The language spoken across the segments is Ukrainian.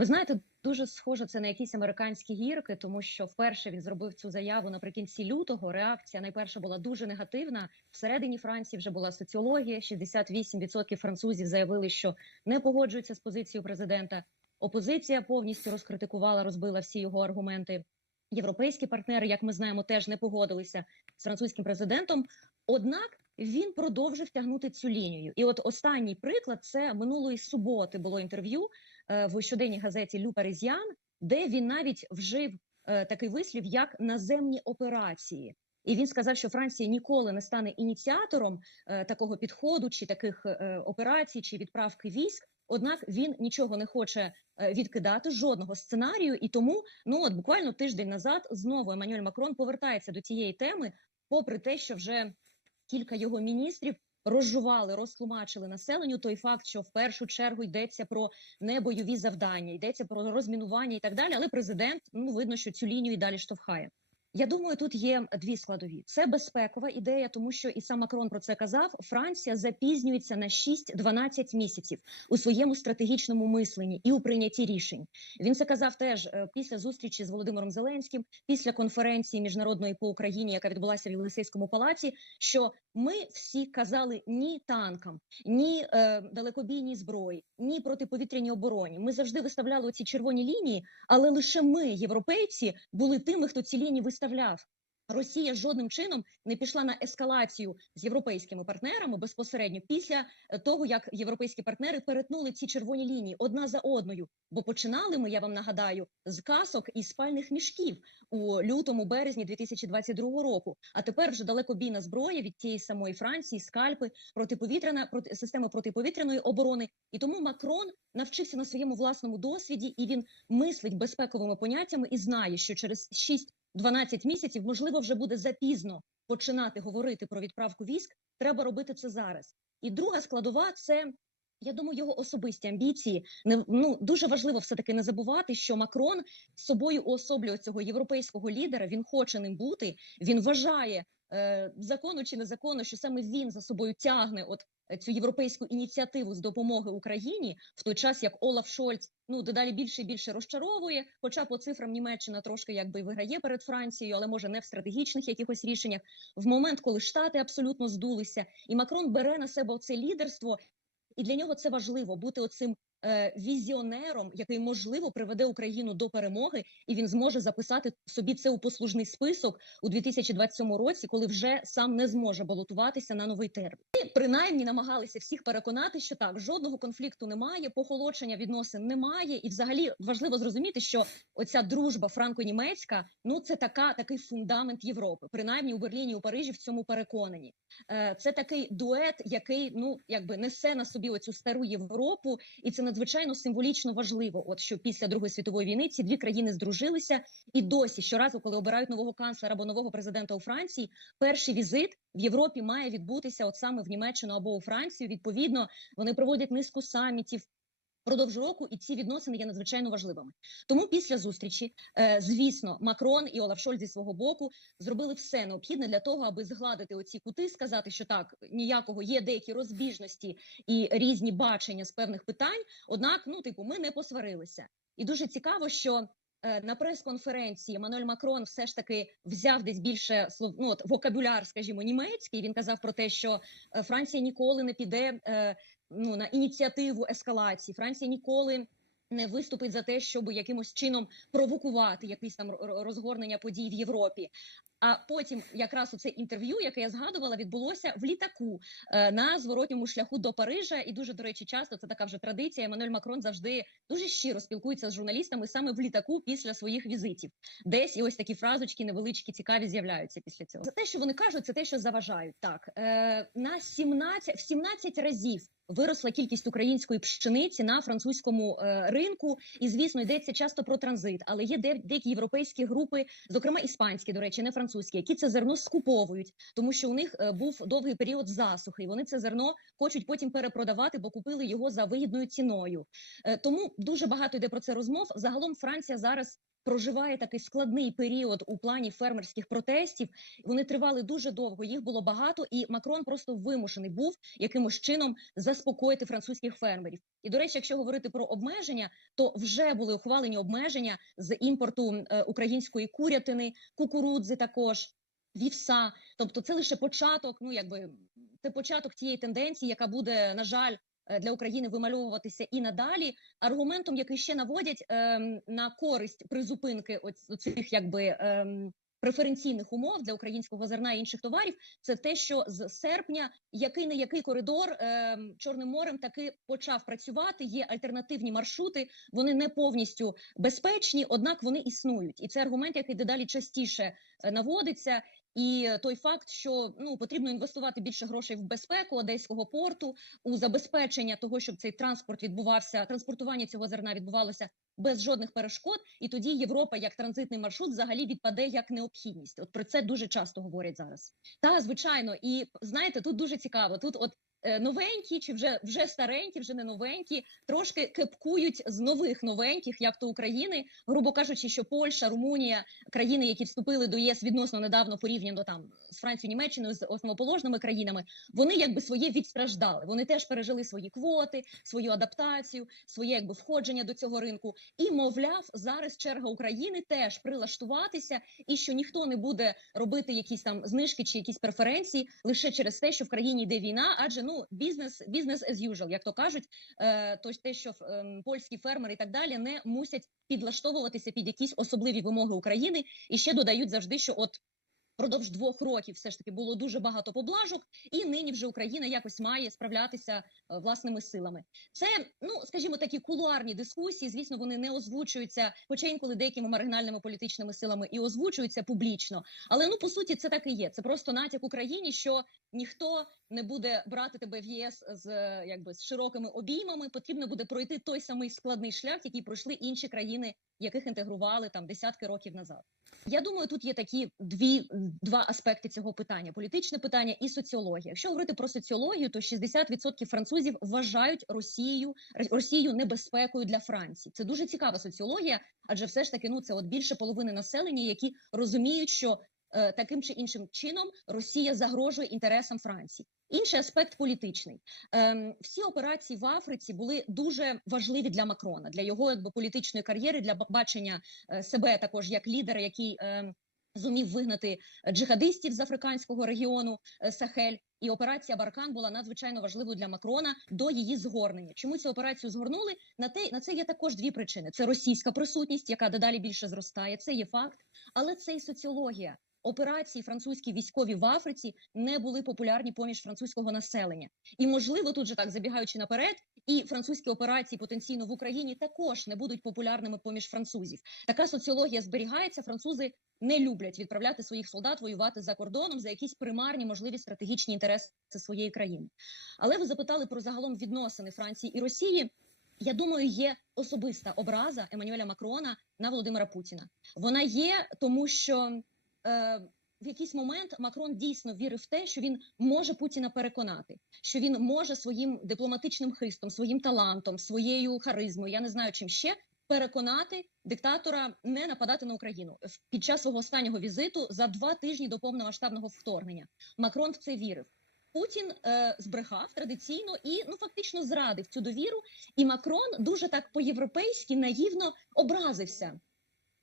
Ви знаєте, дуже схоже це на якісь американські гірки, тому що вперше він зробив цю заяву наприкінці лютого. Реакція найперша була дуже негативна. Всередині Франції вже була соціологія. 68% французів заявили, що не погоджуються з позицією президента. Опозиція повністю розкритикувала, розбила всі його аргументи. Європейські партнери, як ми знаємо, теж не погодилися з французьким президентом. Однак він продовжив тягнути цю лінію. І от останній приклад це минулої суботи було інтерв'ю в щоденній газеті Лю Паризьян, де він навіть вжив е, такий вислів як наземні операції. І він сказав, що Франція ніколи не стане ініціатором е, такого підходу, чи таких е, операцій, чи відправки військ. Однак він нічого не хоче е, відкидати жодного сценарію, і тому ну от буквально тиждень назад знову Еммануель Макрон повертається до цієї теми, попри те, що вже кілька його міністрів розжували, розтлумачили населенню той факт, що в першу чергу йдеться про небойові завдання, йдеться про розмінування і так далі. Але президент ну видно, що цю лінію і далі штовхає. Я думаю, тут є дві складові. Це безпекова ідея, тому що і сам Макрон про це казав. Франція запізнюється на 6-12 місяців у своєму стратегічному мисленні і у прийнятті рішень. Він це казав теж е, після зустрічі з Володимиром Зеленським, після конференції міжнародної по Україні, яка відбулася в Єлисейському палаці. Що ми всі казали ні танкам, ні е, далекобійній зброї, ні протиповітряній обороні. Ми завжди виставляли ці червоні лінії, але лише ми, європейці, були тими, хто ці лінії виставляв. Росія жодним чином не пішла на ескалацію з європейськими партнерами безпосередньо після е, того, як європейські партнери перетнули ці червоні лінії одна за одною. Бо починали ми, я вам нагадаю, з касок і спальних мішків у лютому березні 2022 року. А тепер вже далекобійна зброя від тієї самої Франції, скальпи, протиповітряна проти система протиповітряної оборони. І тому Макрон навчився на своєму власному досвіді, і він мислить безпековими поняттями і знає, що через 6 12 місяців, можливо, вже буде запізно починати говорити про відправку військ. Треба робити це зараз. І друга складова це. Я думаю, його особисті амбіції не ну дуже важливо все таки не забувати, що Макрон собою уособлює цього європейського лідера. Він хоче ним бути. Він вважає е, закону чи незаконно, що саме він за собою тягне от цю європейську ініціативу з допомоги Україні в той час, як Олаф Шольц ну дедалі більше і більше розчаровує. Хоча по цифрам Німеччина трошки якби виграє перед Францією, але може не в стратегічних якихось рішеннях. В момент, коли штати абсолютно здулися, і Макрон бере на себе оце лідерство, і для нього це важливо бути оцим візіонером, який можливо приведе Україну до перемоги, і він зможе записати собі це у послужний список у 2027 році, коли вже сам не зможе балотуватися на новий термін. І принаймні намагалися всіх переконати, що так жодного конфлікту немає, похолодшення відносин немає, і взагалі важливо зрозуміти, що оця дружба франко-німецька ну це така такий фундамент Європи. Принаймні у Берліні, у Парижі в цьому переконані. Е, це такий дует, який ну якби несе на собі оцю стару Європу, і це надзвичайно символічно важливо. От що після другої світової війни ці дві країни здружилися, і досі щоразу, коли обирають нового канцлера або нового президента у Франції, перший візит в Європі має відбутися от саме в Німеччину або у Францію. Відповідно, вони проводять низку самітів. Продовж року і ці відносини є надзвичайно важливими. Тому після зустрічі, е, звісно, Макрон і Олаф Шольц зі свого боку зробили все необхідне для того, аби згладити оці кути, сказати, що так ніякого є деякі розбіжності і різні бачення з певних питань. Однак, ну типу, ми не посварилися, і дуже цікаво, що. е, На прес-конференції Мануель Макрон все ж таки взяв десь більше слов, ну, от, вокабуляр, скажімо, німецький. Він казав про те, що е, Франція ніколи не піде ну на ініціативу ескалації. Франція ніколи не виступить за те, щоб якимось чином провокувати якісь там розгорнення подій в Європі. А потім, якраз у це інтерв'ю, яке я згадувала, відбулося в літаку е, на зворотньому шляху до Парижа. І дуже до речі, часто це така вже традиція. Еммануель Макрон завжди дуже щиро спілкується з журналістами саме в літаку після своїх візитів. Десь і ось такі фразочки невеличкі, цікаві з'являються після цього. За те, що вони кажуть, це те, що заважають. Так е, на 17, в 17 разів виросла кількість української пшениці на французькому е, ринку. І звісно, йдеться часто про транзит, але є де, деякі європейські групи, зокрема іспанські, до речі, не французькі, які це зерно скуповують, тому що у них е, був довгий період засухи. і Вони це зерно хочуть потім перепродавати, бо купили його за вигідною ціною. Е, тому дуже багато йде про це розмов. Загалом Франція зараз проживає такий складний період у плані фермерських протестів. Вони тривали дуже довго. Їх було багато, і Макрон просто вимушений був якимось чином заспокоїти французьких фермерів. І до речі, якщо говорити про обмеження, то вже були ухвалені обмеження з імпорту е, української курятини, кукурудзи також. Вівса, тобто це лише початок. Ну якби це початок тієї тенденції, яка буде на жаль для України вимальовуватися і надалі. Аргументом, який ще наводять ем, на користь призупинки оцих якби ем, преференційних умов для українського зерна і інших товарів, це те, що з серпня який не який коридор ем, Чорним морем таки почав працювати. Є альтернативні маршрути, вони не повністю безпечні, однак вони існують, і це аргумент, який дедалі частіше е, наводиться. І е, той факт, що ну потрібно інвестувати більше грошей в безпеку одеського порту, у забезпечення того, щоб цей транспорт відбувався, транспортування цього зерна відбувалося без жодних перешкод, і тоді Європа як транзитний маршрут взагалі відпаде як необхідність. От про це дуже часто говорять зараз. Та звичайно, і знаєте, тут дуже цікаво. Тут от. Е, Новенькі чи вже вже старенькі, вже не новенькі, трошки кепкують з нових новеньких, як то України, грубо кажучи, що Польща, Румунія, країни, які вступили до ЄС відносно недавно порівняно там з Францією, Німеччиною, з основоположними країнами, вони якби своє відстраждали. Вони теж пережили свої квоти, свою адаптацію, своє якби входження до цього ринку. І мовляв, зараз черга України теж прилаштуватися, і що ніхто не буде робити якісь там знижки чи якісь преференції лише через те, що в країні йде війна, адже ну бізнес бізнес as usual, як то кажуть, е, то те, що ем, польські фермери і так далі не мусять підлаштовуватися під якісь особливі вимоги України, і ще додають завжди, що от. Продовж двох років все ж таки було дуже багато поблажок, і нині вже Україна якось має справлятися е, власними силами. Це ну скажімо, такі кулуарні дискусії. Звісно, вони не озвучуються, хоча інколи деякими маргінальними політичними силами і озвучуються публічно. Але ну по суті, це так і є. Це просто натяк Україні, що ніхто не буде брати тебе в ЄС з якби з широкими обіймами. Потрібно буде пройти той самий складний шлях, який пройшли інші країни, яких інтегрували там десятки років назад. Я думаю, тут є такі дві два аспекти цього питання: політичне питання і соціологія. Якщо говорити про соціологію, то 60% французів вважають Росію Росію небезпекою для Франції. Це дуже цікава соціологія, адже все ж таки, ну це от більше половини населення, які розуміють, що таким чи іншим чином Росія загрожує інтересам Франції. Інший аспект політичний. Ем, всі операції в Африці були дуже важливі для Макрона, для його якби політичної кар'єри, для бачення е, себе також як лідера, який ем, зумів вигнати джихадистів з африканського регіону е, Сахель. І операція Баркан була надзвичайно важливою для Макрона до її згорнення. Чому цю операцію згорнули? На те на це є також дві причини: це російська присутність, яка дедалі більше зростає. Це є факт, але це і соціологія. Операції французькі військові в Африці не були популярні поміж французького населення, і можливо, тут же так забігаючи наперед, і французькі операції потенційно в Україні також не будуть популярними поміж французів. Така соціологія зберігається. Французи не люблять відправляти своїх солдат воювати за кордоном за якісь примарні можливі стратегічні інтереси своєї країни. Але ви запитали про загалом відносини Франції і Росії. Я думаю, є особиста образа Еммануеля Макрона на Володимира Путіна. Вона є, тому що е, в якийсь момент Макрон дійсно вірив в те, що він може Путіна переконати, що він може своїм дипломатичним хистом, своїм талантом, своєю харизмою, я не знаю чим ще. Переконати диктатора не нападати на Україну під час свого останнього візиту за два тижні до повномасштабного вторгнення. Макрон в це вірив. Путін е, збрехав традиційно і ну фактично зрадив цю довіру. І Макрон дуже так по-європейськи наївно образився.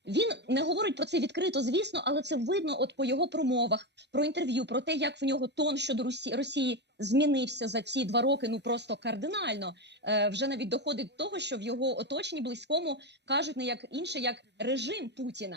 Він не говорить про це відкрито, звісно, але це видно от по його промовах, про інтерв'ю, про те, як в нього тон щодо Росії, Росії змінився за ці два роки. Ну просто кардинально. Е, вже навіть доходить до того, що в його оточенні близькому кажуть не як інше, як режим Путіна.